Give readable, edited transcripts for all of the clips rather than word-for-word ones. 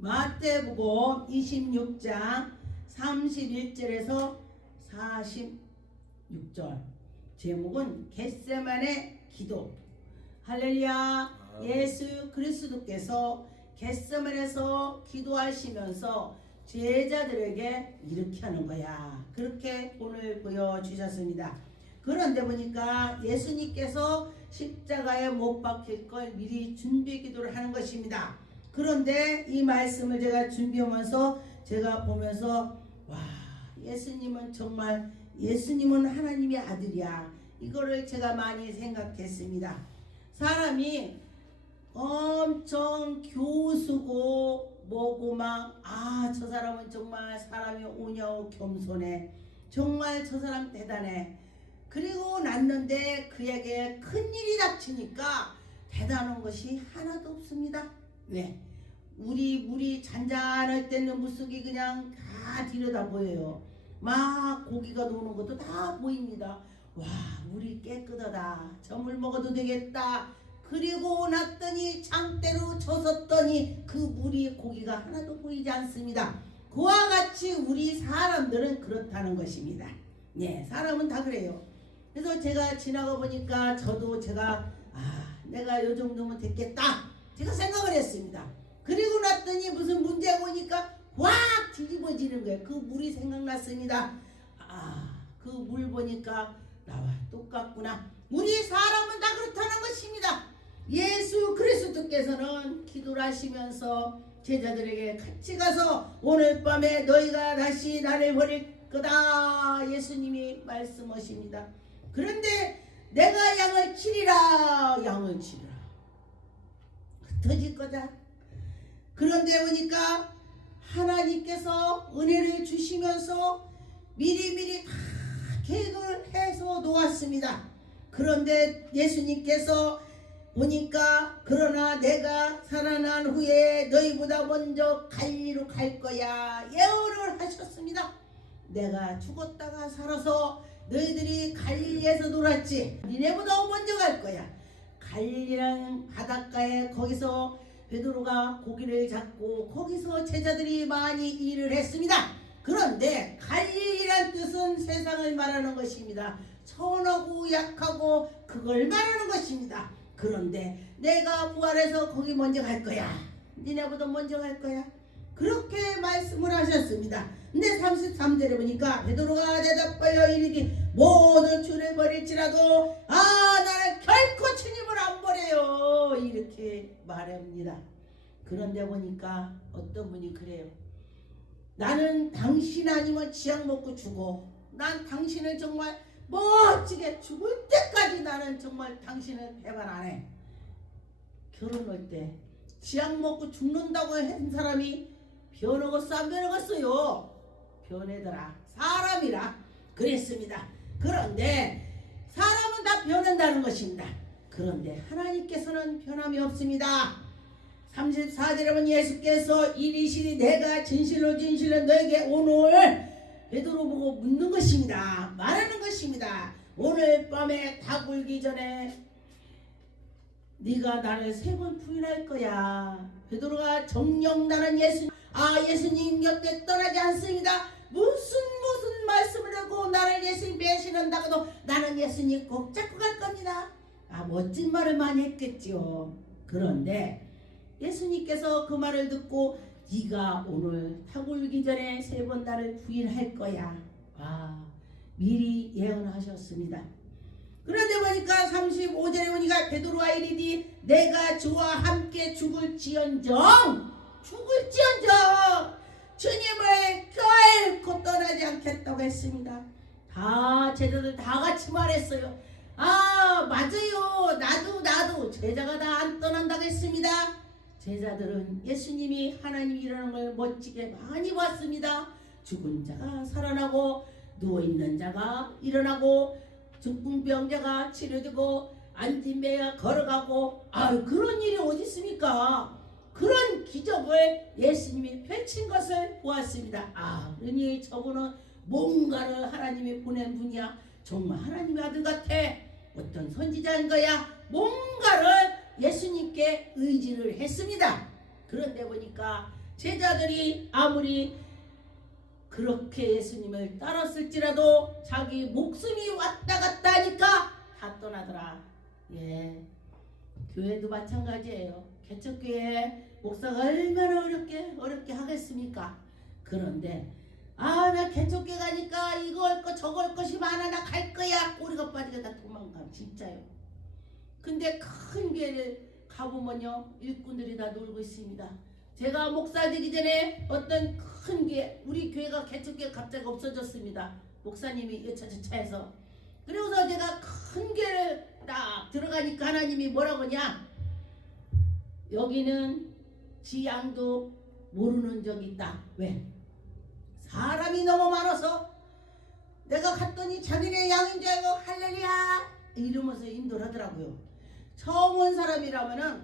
마태복음 26장 31절에서 46절. 제목은 겟세마네 기도. 할렐루야. 예수 그리스도께서 겟세마네에서 기도하시면서 제자들에게 이렇게 하는 거야. 그렇게 오늘 보여주셨습니다. 그런데 보니까 예수님께서 십자가에 못 박힐 걸 미리 준비 기도를 하는 것입니다. 그런데 이 말씀을 제가 준비하면서 제가 보면서 와, 예수님은 정말 예수님은 하나님의 아들이야. 이거를 제가 많이 생각했습니다. 사람이 엄청 교수고 뭐고 막 저 사람은 정말 사람이 오냐오 겸손해. 정말 저 사람 대단해. 그리고 났는데 그에게 큰일이 닥치니까 대단한 것이 하나도 없습니다. 왜? 물이 잔잔할 때는 물속이 그냥 다 들여다 보여요. 막 고기가 노는 것도 다 보입니다. 와, 물이 깨끗하다. 저 물 먹어도 되겠다. 그리고 났더니 장대로 젖었더니 그 물이 고기가 하나도 보이지 않습니다. 그와 같이 우리 사람들은 그렇다는 것입니다. 예, 사람은 다 그래요. 그래서 제가 지나가 보니까 저도 제가 내가 요 정도면 됐겠다 제가 생각을 했습니다. 그리고 났더니 무슨 문제가 오니까 확 뒤집어지는 거예요. 그 물이 생각났습니다. 그 물 보니까 나와 똑같구나. 우리 사람은 다 그렇다는 것입니다. 예수 그리스도께서는 기도를 하시면서 제자들에게 같이 가서 오늘 밤에 너희가 다시 나를 버릴 거다 예수님이 말씀하십니다. 그런데 내가 양을 치리라. 양을 치리라. 흩어질 거다. 그런데 보니까 하나님께서 은혜를 주시면서 미리미리 다 계획을 해서 놓았습니다. 그런데 예수님께서 보니까 그러나 내가 살아난 후에 너희보다 먼저 갈리로 갈 거야 예언을 하셨습니다. 내가 죽었다가 살아서 너희들이 갈릴리에서 놀았지. 니네보다 먼저 갈 거야. 갈릴리라는 바닷가에 거기서 베드로가 고기를 잡고 거기서 제자들이 많이 일을 했습니다. 그런데 갈릴리란 뜻은 세상을 말하는 것입니다. 선하고 약하고 그걸 말하는 것입니다. 그런데 내가 부활해서 거기 먼저 갈 거야. 니네보다 먼저 갈 거야. 그렇게 말씀을 하셨습니다. 근데 33절에 보니까 베드로가 대답하여 이르기 모든 주를 버릴지라도 나는 결코 주님을 안 버려요. 이렇게 말합니다. 그런데 보니까 어떤 분이 그래요. 나는 당신 아니면 지약 먹고 죽어. 난 당신을 정말 멋지게 죽을 때까지 나는 정말 당신을 배반 안 해. 결혼할 때 지약 먹고 죽는다고 한 사람이 변하겠어 안 변하겠어요? 변해더라. 사람이라 그랬습니다. 그런데 사람은 다 변한다는 것입니다. 그런데 하나님께서는 변함이 없습니다. 34절에 보면 예수께서 이르시니 내가 진실로 너에게 오늘 베드로 보고 묻는 것입니다. 말하는 것입니다. 오늘 밤에 닭 울기 전에 네가 나를 3번 부인할 거야. 베드로가 정녕 나는 예수님 곁에 떠나지 않습니다. 무슨 말씀을 하고 나를 예수님 배신한다고도 나는 예수님 꼭 잡고 갈 겁니다. 멋진 말을 많이 했겠죠. 그런데 예수님께서 그 말을 듣고 네가 오늘 닭 울기 전에 3번 나를 부인할 거야. 미리 예언하셨습니다. 그런데 보니까 35절에 보니까 베드로가 이르니 내가 주와 함께 죽을지언정 주님을 결코 떠나지 않겠다고 했습니다. 다 제자들 다 같이 말했어요. 맞아요. 나도 제자가 다 안 떠난다고 했습니다. 제자들은 예수님이 하나님이라는 걸 멋지게 많이 봤습니다. 죽은 자가 살아나고 누워있는 자가 일어나고 중풍병자가 치료되고 안진매가 걸어가고 그런 일이 어디 있습니까? 그런 기적을 예수님이 펼친 것을 보았습니다. 그러니 저분은 뭔가를 하나님이 보낸 분이야. 정말 하나님의 아들 같아. 어떤 선지자인 거야. 뭔가를 예수님께 의지를 했습니다. 그런데 보니까 제자들이 아무리 그렇게 예수님을 따랐을지라도 자기 목숨이 왔다 갔다 하니까 다 떠나더라. 예, 교회도 마찬가지예요. 개척교회 목사가 얼마나 어렵게 하겠습니까? 그런데 나 개척교회 가니까 이거 할 거 저거 할 것이 많아, 나 갈 거야, 꼬리가 빠지게 다 도망가. 진짜요. 근데 큰 교회를 가보면요, 일꾼들이 다 놀고 있습니다. 제가 목사 되기 전에 어떤 큰 교회, 우리 교회가 개척교회 갑자기 없어졌습니다. 목사님이 여차저차해서. 그리고서 제가 큰 교회를 딱 들어가니까 하나님이 뭐라고 하냐, 여기는 지양도 모르는 적이 있다. 왜? 사람이 너무 많아서. 내가 갔더니 자기네 양인 줄 알고 할렐루야 이러면서 인도를 하더라고요. 처음 온 사람이라면은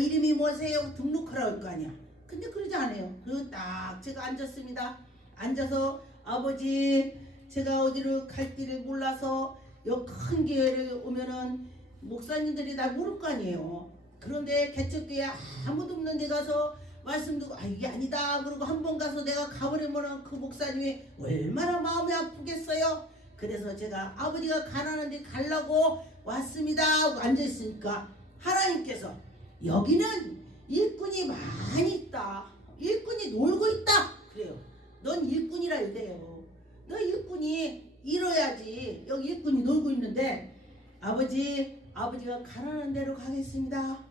이름이 뭐세요? 등록하라고 할 거 아니야. 근데 그러지 않아요. 그리고 딱 제가 앉았습니다. 앉아서 아버지, 제가 어디로 갈 길을 몰라서 요 큰 교회를 오면은 목사님들이 다 모를 거 아니에요. 그런데 개척교회 아무도 없는 데 가서 말씀 듣고 이게 아니다 그러고 한 번 가서 내가 가버리면 그 목사님이 얼마나 마음이 아프겠어요. 그래서 제가 아버지가 가라는 데 가려고 왔습니다 하고 앉아있으니까 하나님께서 여기는 일꾼이 많이 있다, 일꾼이 놀고 있다 그래요. 넌 일꾼이라 이래요. 너 일꾼이 이뤄야지. 여기 일꾼이 놀고 있는데 아버지가 가라는 대로 가겠습니다.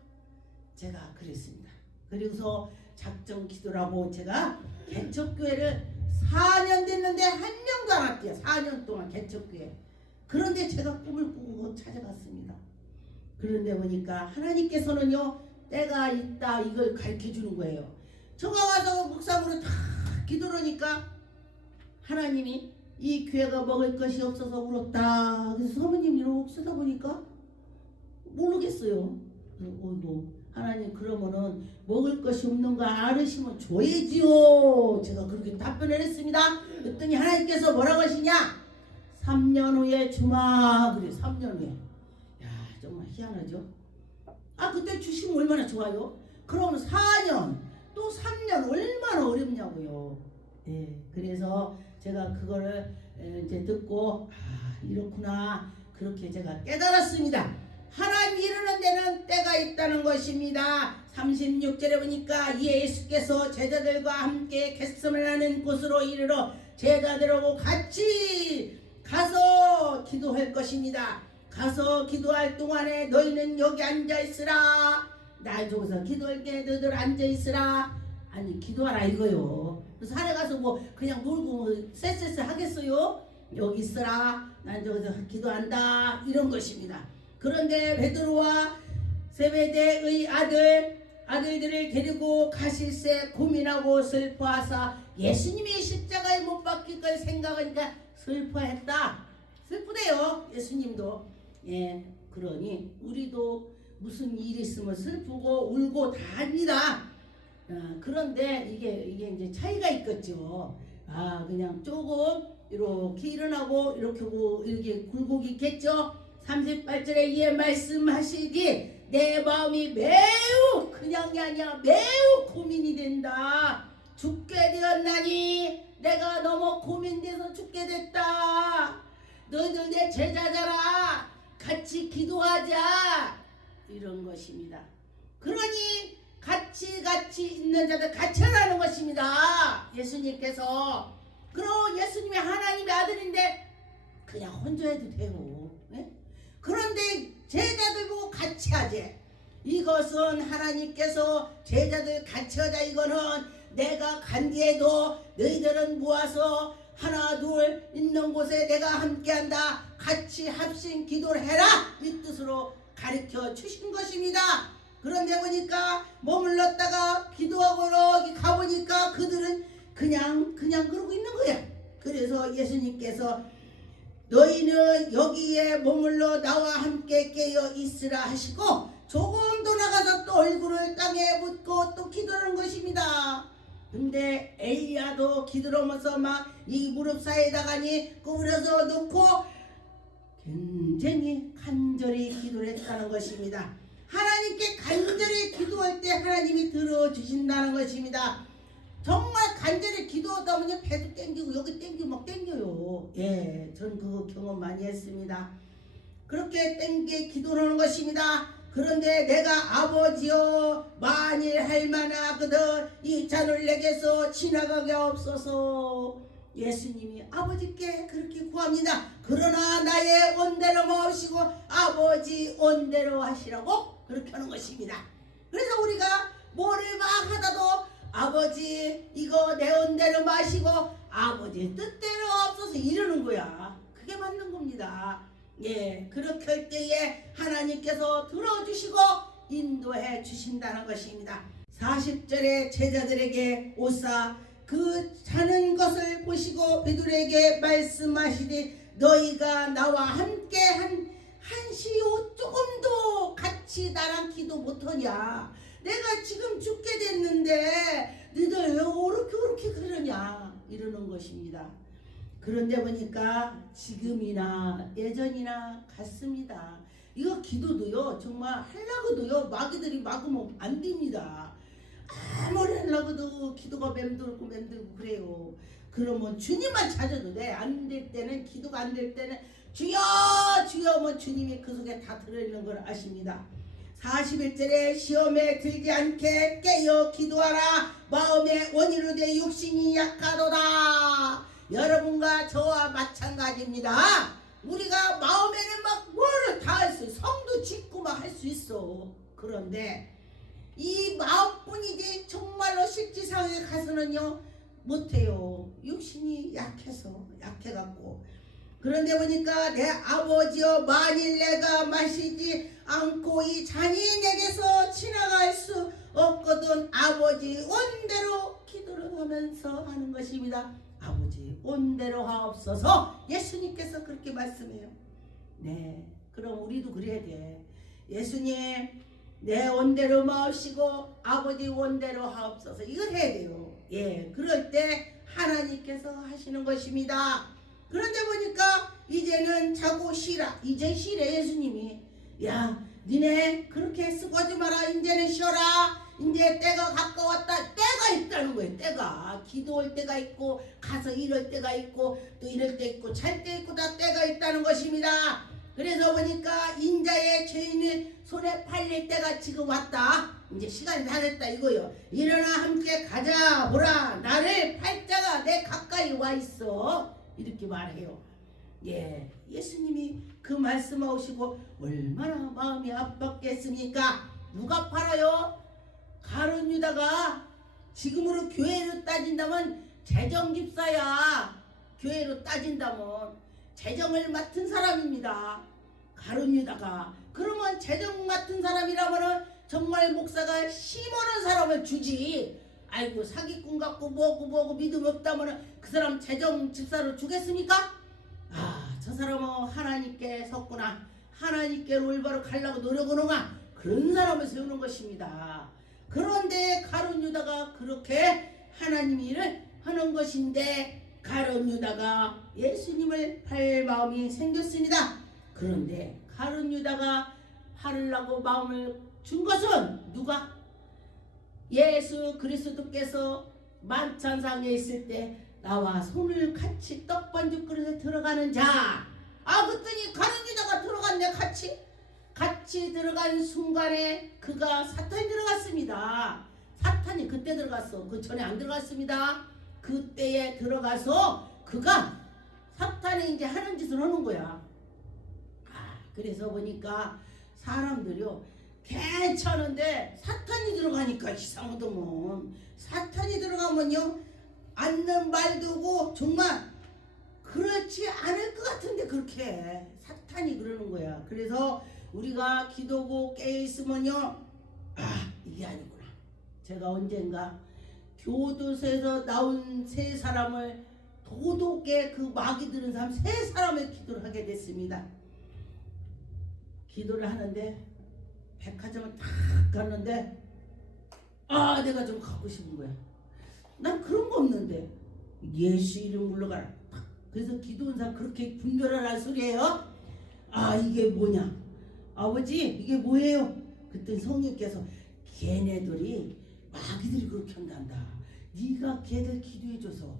제가 그랬습니다. 그리고서 작정 기도라고 제가 개척교회를 4년 됐는데 한 명도 안 왔대요. 4년 동안 개척교회. 그런데 제가 꿈을 꾸고 찾아갔습니다. 그런데 보니까 하나님께서는요, 때가 있다 이걸 가르쳐 주는 거예요. 저가 와서 묵상으로 다 기도를 하니까 하나님이 이 교회가 먹을 것이 없어서 울었다. 그래서 사모님 이러고 쓰다 보니까 모르겠어요. 하나님 그러면은 먹을 것이 없는 거 알으시면 줘야지요. 제가 그렇게 답변을 했습니다. 그랬더니 하나님께서 뭐라고 하시냐, 3년 후에 주마 그래. 3년 후에. 야, 정말 희한하죠. 그때 주시면 얼마나 좋아요. 그러면 4년 또 3년 얼마나 어렵냐고요. 예, 그래서 제가 그거를 이제 듣고 이렇구나 그렇게 제가 깨달았습니다. 하나님 이루는 데는 때가 있다는 것입니다. 36절에 보니까 예수께서 제자들과 함께 겟세마네 하는 곳으로 이르러 제자들하고 같이 가서 기도할 것입니다. 가서 기도할 동안에 너희는 여기 앉아있으라. 나 저기서 기도할게, 너희들 앉아있으라. 아니 기도하라 이거요. 산에 가서 뭐 그냥 놀고 쎄쎄쎄 하겠어요? 여기 있으라. 난 저기서 기도한다 이런 것입니다. 그런데 베드로와 세베대의 아들들을 데리고 가실새 고민하고 슬퍼하사 예수님이 십자가에 못 박힐 걸 생각하니까 슬퍼했다. 슬프대요. 예수님도. 예, 그러니 우리도 무슨 일이 있으면 슬프고 울고 다 합니다. 그런데 이게 이제 차이가 있겠죠. 그냥 조금 이렇게 일어나고 이렇게 하고 이렇게 굴곡이 있겠죠. 38절에 이에 말씀하시기 내 마음이 매우 그냥이 아니야 매우 고민이 된다. 죽게 되었나니 내가 너무 고민돼서 죽게 됐다. 너희들 내 제자잖아. 같이 기도하자. 이런 것입니다. 그러니 같이 있는 자들 같이 하라는 것입니다. 예수님께서. 그럼 예수님이 하나님의 아들인데 그냥 혼자 해도 되고. 네? 그런데 제자들 보고 같이 하지. 이것은 하나님께서 제자들 같이 하자. 이거는 내가 간 뒤에도 너희들은 모아서 하나 둘 있는 곳에 내가 함께한다. 같이 합심 기도를 해라. 이 뜻으로 가르쳐 주신 것입니다. 그런데 보니까 머물렀다가 기도하고 여기 가보니까 그들은 그냥 그러고 있는 거야. 그래서 예수님께서 너희는 여기에 머물러 나와 함께 깨어 있으라 하시고 조금 더 나가서 또 얼굴을 땅에 묻고 또 기도하는 것입니다. 근데 엘리야도 기도하면서 막 이 무릎 사이에다가니 구부려서 놓고 굉장히 간절히 기도를 했다는 것입니다. 하나님께 간절히 기도할 때 하나님이 들어주신다는 것입니다. 정말 간절히 기도하다 보니 배도 땡기고 여기 땡기고 막 땡겨요. 예, 전 그거 경험 많이 했습니다. 그렇게 땡기게 기도를 하는 것입니다. 그런데 내가 아버지여 만일 할만하거든 이 잔을 내게서 지나가게 없어서 예수님이 아버지께 그렇게 구합니다. 그러나 나의 온대로 마시고 아버지 온대로 하시라고 그렇게 하는 것입니다. 그래서 우리가 뭐를 막 하다도 아버지 이거 내 온대로 마시고 아버지 뜻대로 없어서 이러는 거야. 그게 맞는 겁니다. 예, 그렇게 할 때에 하나님께서 들어주시고 인도해 주신다는 것입니다. 40절에 제자들에게 오사 그 자는 것을 보시고 베드로에게 말씀하시되 너희가 나와 함께 한시오 조금도 같이 나랑 기도 못하냐. 내가 지금 죽게 됐는데 너희들 왜 오렇게 그러냐 이러는 것입니다. 그런데 보니까 지금이나 예전이나 같습니다. 이거 기도도요 정말 하려고도요 마귀들이 막으면 안 됩니다. 아무리 하려고도 기도가 맴돌고 그래요. 그러면 주님만 찾아도 돼. 안 될 때는 기도가 안 될 때는 주여 주여 하면 주님이 그 속에 다 들어있는 걸 아십니다. 41절에 시험에 들지 않게 깨어 기도하라. 마음의 원인으로 내 육신이 약하도다. 여러분과 저와 마찬가지입니다. 우리가 마음에는 막 뭐를 다 할 수 있어. 성도 짓고 막 할 수 있어. 그런데 이 마음뿐이지 정말로 실제 상황에 가서는요 못해요. 육신이 약해갖고. 그런데 보니까 내 아버지여 만일 내가 마시지 않고 이 잔이 내게서 지나갈 수 없거든 아버지 온대로 기도를 하면서 하는 것입니다. 아버지 온대로 하옵소서. 예수님께서 그렇게 말씀해요. 네, 그럼 우리도 그래야 돼. 예수님 내 온대로 마시고 아버지 온대로 하옵소서. 이걸 해야 돼요. 예, 그럴 때 하나님께서 하시는 것입니다. 그런데 보니까 이제는 자고 쉬라. 이제 쉬래 예수님이. 야 니네 그렇게 쓰고 하지 마라. 이제는 쉬어라. 이제 때가 가까웠다. 때가 있다는 거예요. 때가 기도할 때가 있고 가서 이럴 때가 있고 또 이럴 때 있고 잘 때 있고 다 때가 있다는 것입니다. 그래서 보니까 인자의 죄인의 손에 팔릴 때가 지금 왔다. 이제 시간이 다 됐다 이거요. 일어나 함께 가자. 보라 나를 팔자가 내 가까이 와 있어. 이렇게 말해요. 예, 예수님이 그 말씀하시고 얼마나 마음이 아팠겠습니까? 누가 팔아요? 가룟 유다가 지금으로 교회로 따진다면 재정집사야. 교회로 따진다면 재정을 맡은 사람입니다. 가룟 유다가. 그러면 재정 맡은 사람이라면 정말 목사가 심어놓은 사람을 주지. 아이고 사기꾼 같고 뭐고 믿음 없다면 그 사람 재정 집사로 주겠습니까? 아, 저 사람은 하나님께 섰구나. 하나님께 올바로 가려고 노력하는가. 그런 사람을 세우는 것입니다. 그런데 가룟 유다가 그렇게 하나님 일을 하는 것인데 가룟 유다가 예수님을 팔 마음이 생겼습니다. 그런데 가룟 유다가 팔으려고 마음을 준 것은 누가? 예수 그리스도께서 만찬상에 있을 때 나와 손을 같이 떡반죽 그릇에 들어가는 자. 아 그랬더니 가룟 유다가 들어갔네. 같이 들어간 순간에 그가 사탄이 들어갔습니다. 사탄이 그때 들어갔어. 그 전에 안 들어갔습니다. 그때에 들어가서 그가 사탄이 이제 하는 짓을 하는 거야. 아, 그래서 보니까 사람들이요 괜찮은데 사탄이 들어가니까 이상하더만. 사탄이 들어가면요 앉는 말도고 정말 그렇지 않을 것 같은데 그렇게 사탄이 그러는 거야. 그래서 우리가 기도고 깨어있으면요 아 이게 아니구나. 제가 언젠가 교도소에서 나온 세 사람을 도둑에 그 마귀 들은 사람 세 사람을 기도를 하게 됐습니다. 기도를 하는데 백화점을 탁 갔는데 아 내가 좀 가고 싶은 거야. 난 그런 거 없는데 예수 이름 불러가라. 그래서 기도한 사람 그렇게 분별하라는 소리예요. 아 이게 뭐냐 아버지 이게 뭐예요? 그랬더니 성령께서 걔네들이 마귀들이 그렇게 한단다. 네가 걔들 기도해줘서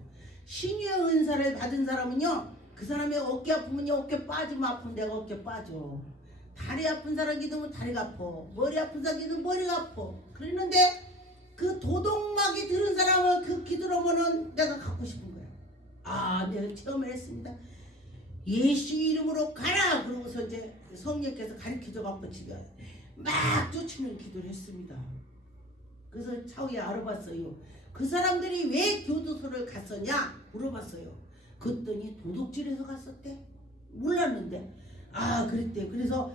신유의 은사를 받은 사람은요, 그 사람의 어깨 아프면요 어깨 빠지면 아프면 내가 어깨 빠져. 다리 아픈 사람 기도면 다리가 아파. 머리 아픈 사람 기도면 머리가 아파. 그랬는데 그 도덕막이 들은 사람은 그 기도로면은 내가 갖고 싶은 거야. 아, 내가 체험을 했습니다. 예수 이름으로 가라! 그러고서 이제 성령께서 가르쳐줘 갖고 집에 막 쫓치는 기도를 했습니다. 그래서 차후에 알아봤어요. 그 사람들이 왜 교도소를 갔었냐? 물어봤어요. 그랬더니 도둑질해서 갔었대. 몰랐는데. 아, 그랬대. 그래서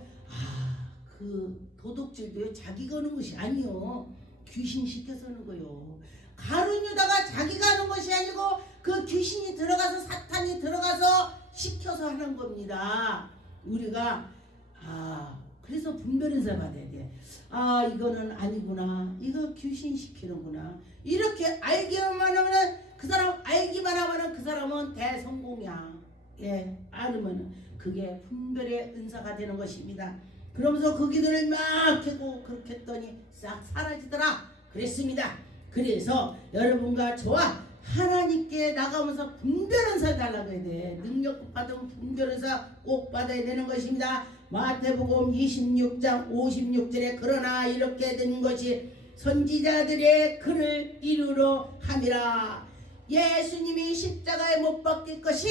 그 도둑질도요, 자기가 하는 것이 아니요, 귀신 시켜서 하는 거요. 가룟 유다가 자기가 하는 것이 아니고 그 귀신이 들어가서, 사탄이 들어가서 시켜서 하는 겁니다. 우리가 그래서 분별은사 받아야 돼. 아, 이거는 아니구나, 이거 귀신 시키는구나, 이렇게 알기만 하면 그 사람, 알기만 하면 그 사람은 대성공이야. 예, 알으면 그게 분별의 은사가 되는 것입니다. 그러면서 그 기도를 막 하고 그렇게 했더니 싹 사라지더라 그랬습니다. 그래서 여러분과 저와 하나님께 나가면서 분별은사 달라고 해야 돼. 능력 받으면 분별은사 꼭 받아야 되는 것입니다. 마태복음 26장 56절에 그러나 이렇게 된 것이 선지자들의 글을 이루려 함이라. 예수님이 십자가에 못 박힐 것이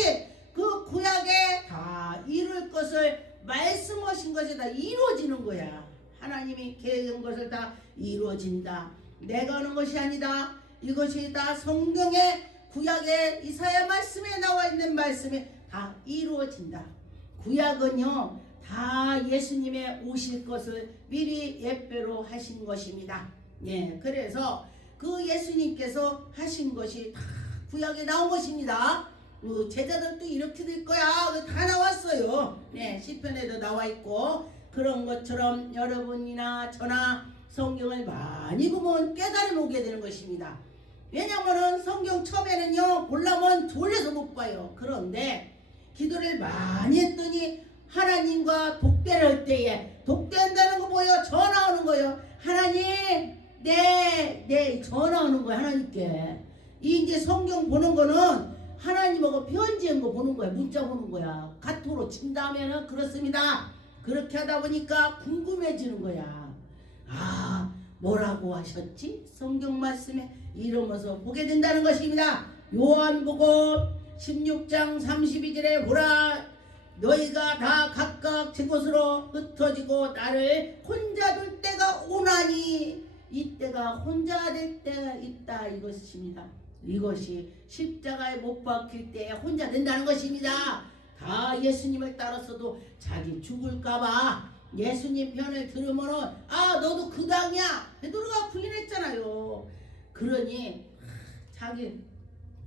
그 구약에 다 이룰 것을 말씀하신 것이 다 이루어지는 거야. 하나님이 계획한 것을 다 이루어진다. 내가 하는 것이 아니다. 이것이 다 성경의 구약의 이사야 말씀에 나와 있는 말씀이 다 이루어진다. 구약은요, 다 예수님의 오실 것을 미리 예표로 하신 것입니다. 예, 그래서 그 예수님께서 하신 것이 다 구약에 나온 것입니다. 제자들도 이렇게 될 거야, 다 나왔어요. 네, 시편에도 나와 있고. 그런 것처럼 여러분이나 저나 성경을 많이 보면 깨달음 오게 되는 것입니다. 왜냐면은 성경 처음에는요, 보려면 졸려서 못 봐요. 그런데 기도를 많이 했더니 하나님과 독대를 할 때에, 독대한다는 거 뭐예요? 전화 오는 거예요. 하나님, 네, 전화 오는 거예요. 하나님께. 이제 성경 보는 거는 하나님하고 편지한 거 보는 거야. 문자 보는 거야. 가토로 친 다음에는 그렇습니다. 그렇게 하다 보니까 궁금해지는 거야. 아, 뭐라고 하셨지? 성경 말씀에 이러면서 보게 된다는 것입니다. 요한복음 16장 32절에 보라, 너희가 다 각각 제 곳으로 흩어지고 나를 혼자 둘 때가 오나니, 이때가 혼자 될 때가 있다, 이것입니다. 이것이 십자가에 못 박힐 때 혼자 된다는 것입니다. 다 예수님을 따라서도 자기 죽을까봐 예수님 편을 들으면은 너도 그 당이야, 베드로가 부인했잖아요. 그러니 자기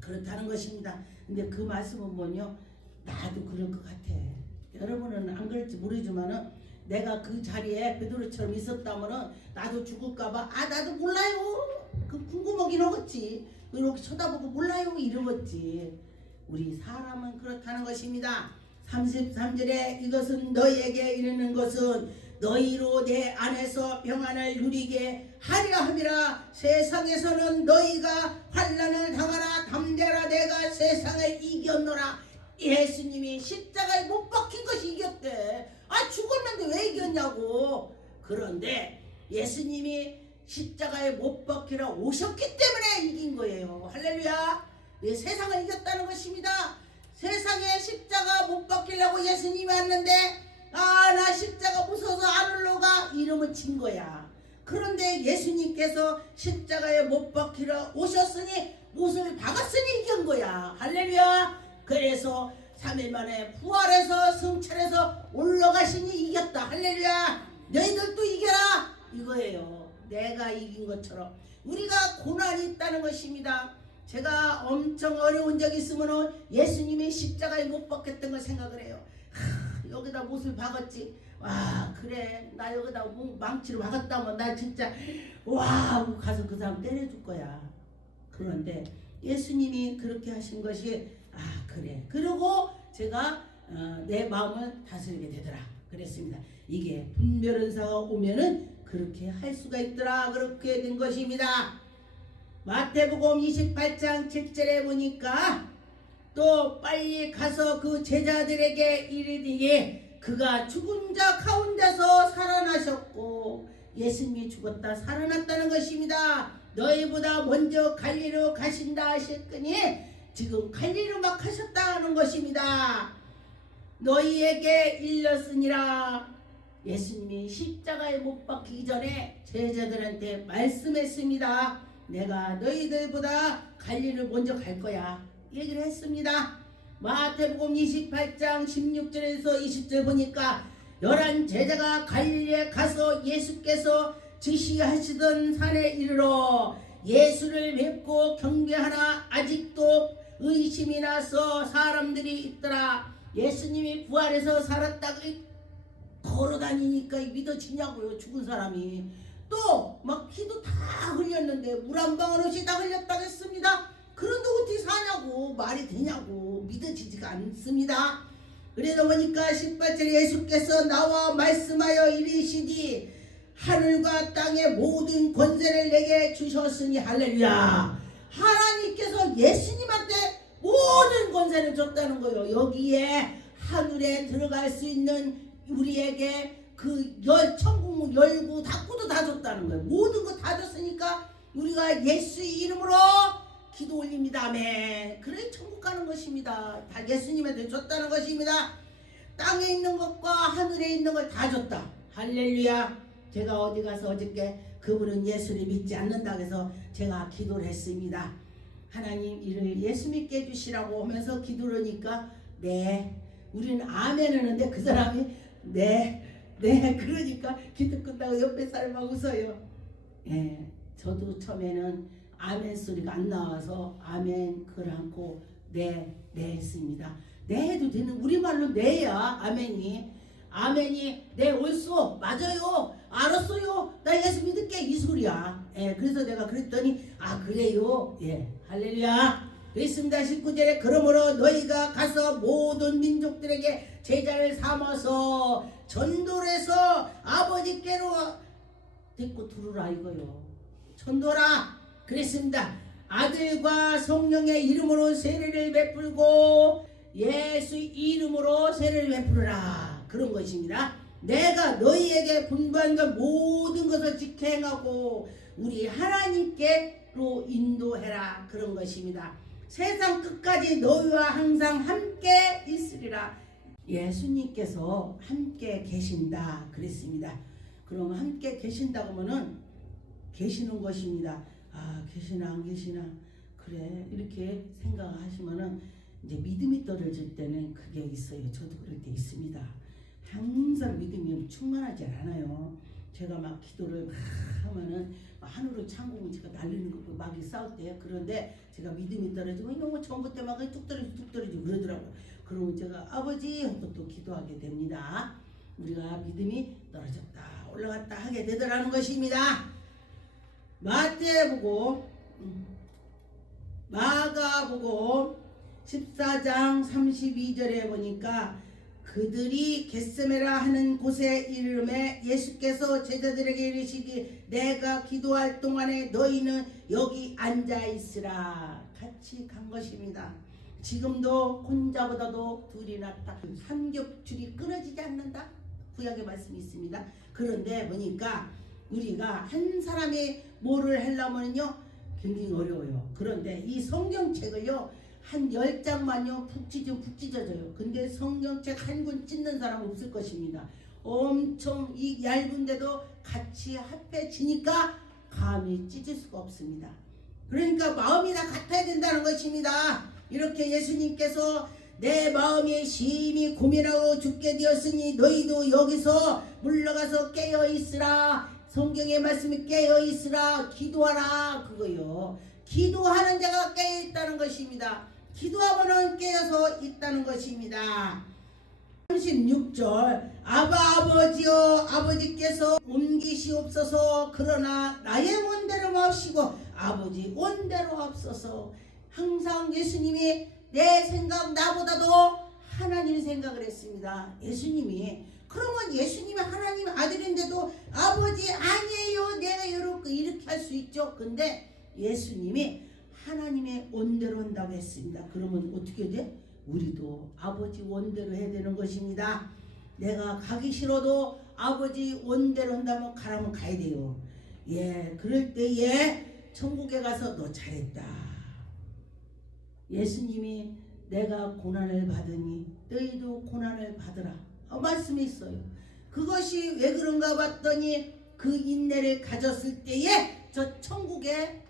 그렇다는 것입니다. 근데 그 말씀은 뭐냐, 나도 그럴 것 같아. 여러분은 안 그럴지 모르지만은 내가 그 자리에 베드로처럼 있었다면은 나도 죽을까봐 나도 몰라요, 그 궁금하긴 하겠지. 이렇게 쳐다보고 몰라요 이러겠지. 우리 사람은 그렇다는 것입니다. 33절에 이것은 너희에게 이르는 것은 너희로 내 안에서 평안을 누리게 하려 함이라. 세상에서는 너희가 환난을 당하나 담대라, 내가 세상을 이겼노라. 예수님이 십자가에 못 박힌 것이 이겼대. 죽었는데 왜 이겼냐고. 그런데 예수님이 십자가에 못 박히러 오셨기 때문에 이긴 거예요. 할렐루야. 세상을 이겼다는 것입니다. 세상에 십자가 못 박히려고 예수님이 왔는데 나 십자가 무서워서 안 올라가 이러면 진 거야. 그런데 예수님께서 십자가에 못 박히러 오셨으니 못을 박았으니 이긴 거야. 할렐루야. 그래서 3일 만에 부활해서 승천해서 올라가시니 이겼다. 할렐루야. 너희들도 이겨라 이거예요. 내가 이긴 것처럼 우리가 고난이 있다는 것입니다. 제가 엄청 어려운 적이 있으면 예수님이 십자가에 못 박혔던 걸 생각을 해요. 여기다 못을 박았지. 와, 그래, 나 여기다 망치로 박았다면 나 진짜 하고 가서 그 사람 때려줄 거야. 그런데 예수님이 그렇게 하신 것이 그래. 그리고 제가 내 마음을 다스리게 되더라 그랬습니다. 이게 분별은사가 오면은 그렇게 할 수가 있더라. 그렇게 된 것입니다. 마태복음 28장 7절에 보니까 또 빨리 가서 그 제자들에게 이르되 그가 죽은 자 가운데서 살아나셨고 예수님이 죽었다 살아났다는 것입니다. 너희보다 먼저 갈리로 가신다 하셨더니 지금 갈리로 막 가셨다는 것입니다. 너희에게 일렀으니라. 예수님이 십자가에 못 박히기 전에 제자들한테 말씀했습니다. 내가 너희들보다 갈리를 먼저 갈 거야 얘기를 했습니다. 마태복음 28장 16절에서 20절 보니까 11 제자가 갈릴리에 가서 예수께서 지시하시던 산에 이르러 예수를 뵙고 경배하나 아직도 의심이 나서 사람들이 있더라. 예수님이 부활해서 살았다고 걸어다니니까 믿어지냐고요. 죽은 사람이. 또 막 피도 다 흘렸는데 물 한 방울 없이 다 흘렸다고 했습니다. 그런데 어떻게 사냐고, 말이 되냐고, 믿어지지가 않습니다. 그래도 보니까 18절에 예수께서 나와 말씀하여 이르시니 하늘과 땅의 모든 권세를 내게 주셨으니 할렐루야. 하나님께서 예수님한테 모든 권세를 줬다는 거예요. 여기에 하늘에 들어갈 수 있는 우리에게 그 천국 열고 닫고도 다 줬다는 거예요. 모든 거 다 줬으니까 우리가 예수의 이름으로 기도 올립니다. 아멘. 그래 천국 가는 것입니다. 다 예수님한테 줬다는 것입니다. 땅에 있는 것과 하늘에 있는 걸 다 줬다. 할렐루야. 제가 어디 가서 어저께 그분은 예수를 믿지 않는다고 해서 제가 기도를 했습니다. 하나님 이를 예수 믿게 해주시라고 하면서 기도를 하니까 네. 우리는 아멘 하는데 그 사람이 네 그러니까 기도 끝나고 옆에 사람하고 웃어요. 예, 저도 처음에는 아멘 소리가 안 나와서 아멘 그걸 않고 네 했습니다. 네 해도 되는 우리말로 네야 아멘이 네 옳소 맞아요 알았어요 나 예수 믿을게 이 소리야. 예, 그래서 내가 그랬더니 아 그래요 예 할렐루야. 그랬습니다. 19절에 그러므로 너희가 가서 모든 민족들에게 제자를 삼아서 전도를 해서 아버지께로 데리고 두르라 이거요. 전도라 그랬습니다. 아들과 성령의 이름으로 세례를 베풀고 예수 이름으로 세례를 베풀으라 그런 것입니다. 내가 너희에게 분부한 것 모든 것을 지켜 행하고 우리 하나님께로 인도해라 그런 것입니다. 세상 끝까지 너희와 항상 함께 있으리라. 예수님께서 함께 계신다 그랬습니다. 그럼 함께 계신다고 하면은 계시는 것입니다. 아 계시나 안 계시나 그래 이렇게 생각하시면은 이제 믿음이 떨어질 때는 그게 있어요. 저도 그럴 때 있습니다. 항상 믿음이 충만하지 않아요. 제가 막 기도를 막 하면은 하늘로 창공을 제가 날리는 거 막 싸울 때 그런데 제가 믿음이 떨어지면 이거 전부 때 막 뚝 떨어지고 그러더라고요. 그러면 제가 아버지 하고 또 기도하게 됩니다. 우리가 믿음이 떨어졌다 올라갔다 하게 되더라는 것입니다. 마가복음 14장 32절에 보니까 그들이 겟세마네 하는 곳에 이르매 예수께서 제자들에게 이르시기 내가 기도할 동안에 너희는 여기 앉아 있으라. 같이 간 것입니다. 지금도 혼자보다도 둘이 낫다. 삼겹줄이 끊어지지 않는다. 구약의 말씀이 있습니다. 그런데 보니까 우리가 한 사람이 뭐를 하려면요 굉장히 어려워요. 그런데 이 성경책을요 한 10장만요 푹 찢어져요. 근데 성경책 한 권 찢는 사람 없을 것입니다. 엄청 이 얇은데도 같이 합해지니까 감히 찢을 수가 없습니다. 그러니까 마음이 다 같아야 된다는 것입니다. 이렇게 예수님께서 내 마음이 심히 고민하고 죽게 되었으니 너희도 여기서 물러가서 깨어있으라. 성경의 말씀이 깨어있으라 기도하라 그거요. 기도하는 자가 깨어있다는 것입니다. 기도하고는 깨어서 있다는 것입니다. 36절 아버지여 아버지께서 옮기시옵소서 그러나 나의 원대로 마옵시고 아버지 원대로 앞서서 항상 예수님이 내 생각 나보다도 하나님 생각을 했습니다. 예수님이 그러면 예수님이 하나님 아들인데도 아버지 아니에요 내가 이렇게 할 수 있죠. 근데 예수님이 하나님의 원대로 한다고 했습니다. 그러면 어떻게 돼? 우리도 아버지 원대로 해야 되는 것입니다. 내가 가기 싫어도 아버지 원대로 한다면 가라면 가야 돼요. 예, 그럴 때에 천국에 가서 너 잘했다. 예수님이 내가 고난을 받으니 너희도 고난을 받으라. 말씀이 있어요. 그것이 왜 그런가 봤더니 그 인내를 가졌을 때에 저 천국에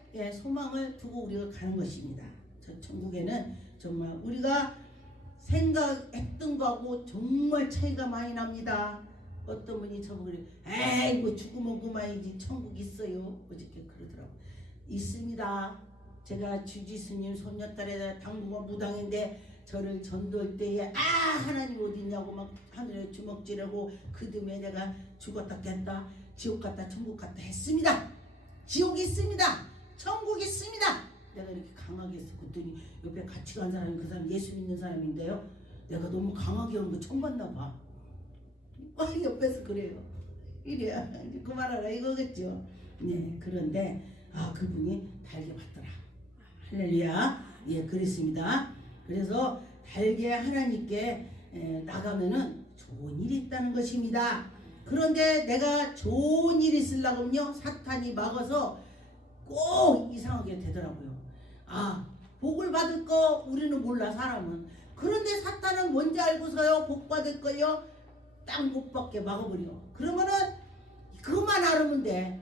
소망을 두고 우리가 가는 것입니다. 저 천국에는 정말 우리가 생각했던 거하고 정말 차이가 많이 납니다. 어떤 분이 저보고 에이 뭐 죽으면 그만이지 천국 있어요. 어저께 그러더라고. 있습니다. 제가 주지스님 손녀딸에 당부가 무당인데 저를 전도할 때에 하나님 어디 있냐고 막 하늘에 주먹질하고 그다음에 내가 죽었다 깼다 지옥 갔다 천국 갔다 했습니다. 지옥이 있습니다. 천국 있습니다. 내가 이렇게 강하게 해서 그랬더니 옆에 같이 간 사람이 그 사람 예수 믿는 사람인데요. 내가 너무 강하게 하는 거 처음 봤나 봐. 옆에서 그래요. 이래야 그만하라 이거겠죠. 네, 그런데 그분이 달게 받더라. 할렐루야. 예, 그랬습니다. 그래서 달게 하나님께 나가면은 좋은 일이 있다는 것입니다. 그런데 내가 좋은 일 있으려면요 사탄이 막아서 꼭 이상하게 되더라고요. 복을 받을 거 우리는 몰라 사람은. 그런데 사탄은 뭔지 알고서요 복 받을 거요 딱 못 받게 막아버려. 그러면은 그만 알으면 돼.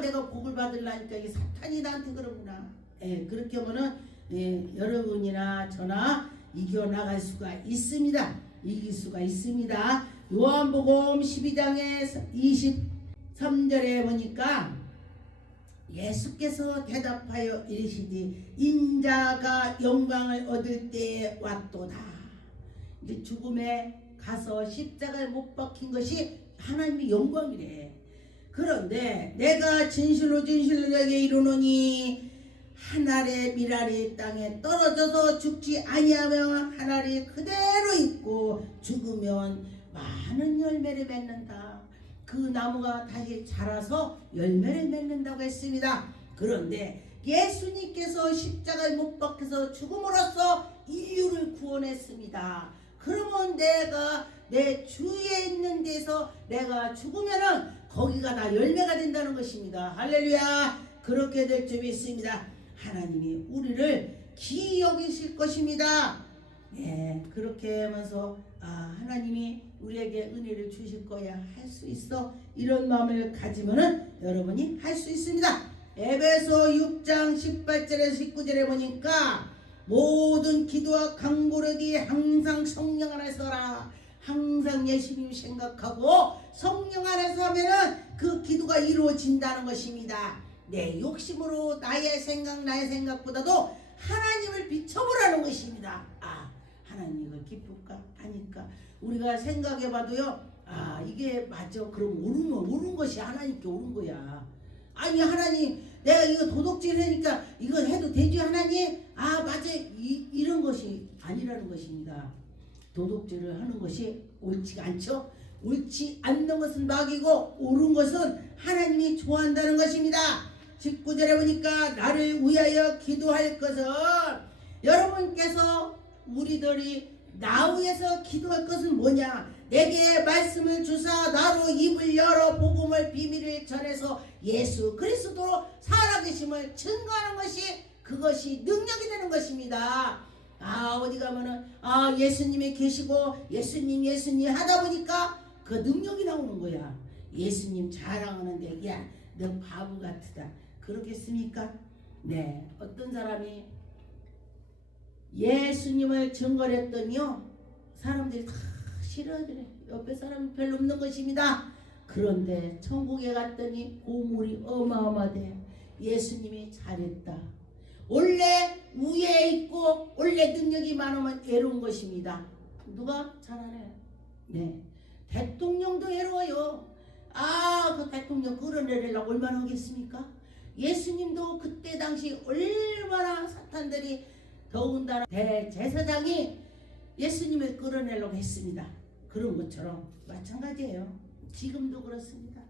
내가 복을 받으려니까 이게 사탄이 나한테 그러구나. 그렇게 하면은 여러분이나 저나 이겨나갈 수가 있습니다. 이길 수가 있습니다. 요한복음 12장에 23절에 보니까 예수께서 대답하여 이르시되 인자가 영광을 얻을 때에 왔도다. 이제 죽음에 가서 십자가에 못 박힌 것이 하나님의 영광이래. 그런데 내가 진실로 너에게 이르노니 한 알의 밀알이 땅에 떨어져서 죽지 아니하면 한 알이 그대로 있고 죽으면 많은 열매를 맺는다. 그 나무가 다시 자라서 열매를 맺는다고 했습니다. 그런데 예수님께서 십자가에 못 박혀서 죽음으로써 인류를 구원했습니다. 그러면 내가 내 주위에 있는 데서 내가 죽으면은 거기가 다 열매가 된다는 것입니다. 할렐루야. 그렇게 될 줄 믿습니다. 하나님이 우리를 기이 여기실 것입니다. 그렇게 하면서 하나님이 우리에게 은혜를 주실 거야. 할 수 있어. 이런 마음을 가지면은 여러분이 할 수 있습니다. 에베소 6장 18절에서 19절에 보니까 모든 기도와 간구르기 항상 성령 안에서 하라. 항상 예수님 생각하고 성령 안에서 하면은 그 기도가 이루어진다는 것입니다. 내 욕심으로 나의 생각보다도 하나님을 비춰보라는 것입니다. 하나님 이걸 기쁠까? 아닐까? 우리가 생각해봐도요. 이게 맞아. 그럼 옳은 것이 하나님께 옳은 거야. 아니 하나님 내가 이거 도둑질 하니까 이거 해도 되지 하나님? 맞아. 이런 것이 아니라는 것입니다. 도둑질을 하는 것이 옳지 않죠. 옳지 않는 것은 막이고 옳은 것은 하나님이 좋아한다는 것입니다. 19절에 보니까 나를 위하여 기도할 것은 여러분께서 우리들이 나 위해서 기도할 것은 뭐냐? 내게 말씀을 주사 나로 입을 열어 복음을 비밀을 전해서 예수 그리스도로 살아계심을 증거하는 것이 그것이 능력이 되는 것입니다. 어디 가면은 예수님이 계시고 예수님 하다 보니까 그 능력이 나오는 거야. 예수님 자랑하는데 야 너 바보 같으다. 그러겠습니까? 네. 어떤 사람이 예수님을 증거를 했더니요 사람들이 다 싫어하더래. 옆에 사람이 별로 없는 것입니다. 그런데 천국에 갔더니 보물이 어마어마하대. 예수님이 잘했다. 원래 위에 있고 원래 능력이 많으면 애로운 것입니다. 누가? 잘하네. 네. 대통령도 애로워요. 그 대통령 끌어내리려고 얼마나 하겠습니까? 예수님도 그때 당시 얼마나 사탄들이 더군다나 대제사장이 예수님을 끌어내려고 했습니다. 그런 것처럼 마찬가지예요. 지금도 그렇습니다.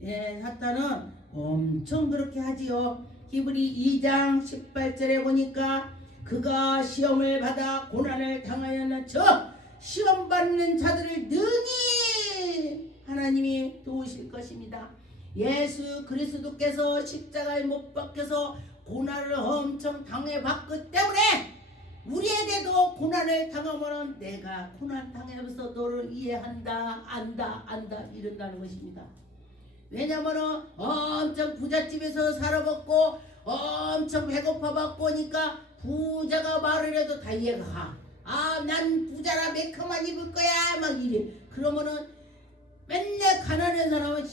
사탄은 엄청 그렇게 하지요. 히브리 2장 18절에 보니까 그가 시험을 받아 고난을 당하였는 저 시험 받는 자들을 능히 하나님이 도우실 것입니다. 예수 그리스도께서 십자가에 못 박혀서 고난을 엄청 당해봤기 때문에 우리에게도 고난을 당하면 내가 고난 당하면서 너를 이해한다, 안다 이런다는 것입니다. 왜냐면은 엄청 부잣집에서 살아봤고 엄청 배고파 받고 하니까 부자가 말을 해도 다 이해가 가. 아, 난 부자라 메이크업만 입을 거야 막 이래. 그러면은 맨날 가난한 사람은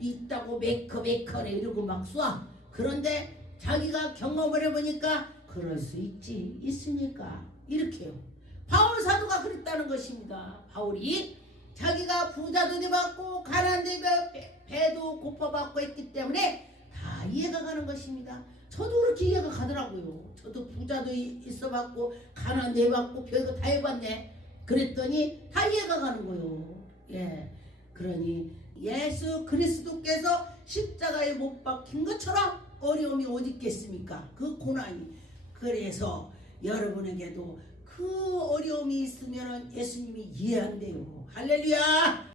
있다고 메이크업 이러고 막 쏴. 그런데 자기가 경험을 해보니까 그럴 수 있지, 있으니까 이렇게요. 바울 사도가 그랬다는 것입니다. 바울이 자기가 부자도 돼봤고 가난도 배도 고파받고 했기 때문에 다 이해가 가는 것입니다. 저도 그렇게 이해가 가더라고요. 저도 부자도 있어봤고 가난도 해봤고 별거 다 해봤네. 그랬더니 다 이해가 가는 거예요. 예, 그러니 예수 그리스도께서 십자가에 못 박힌 것처럼 어려움이 어디 있겠습니까? 그 고난이. 그래서 여러분에게도 그 어려움이 있으면 예수님이 이해한대요. 할렐루야.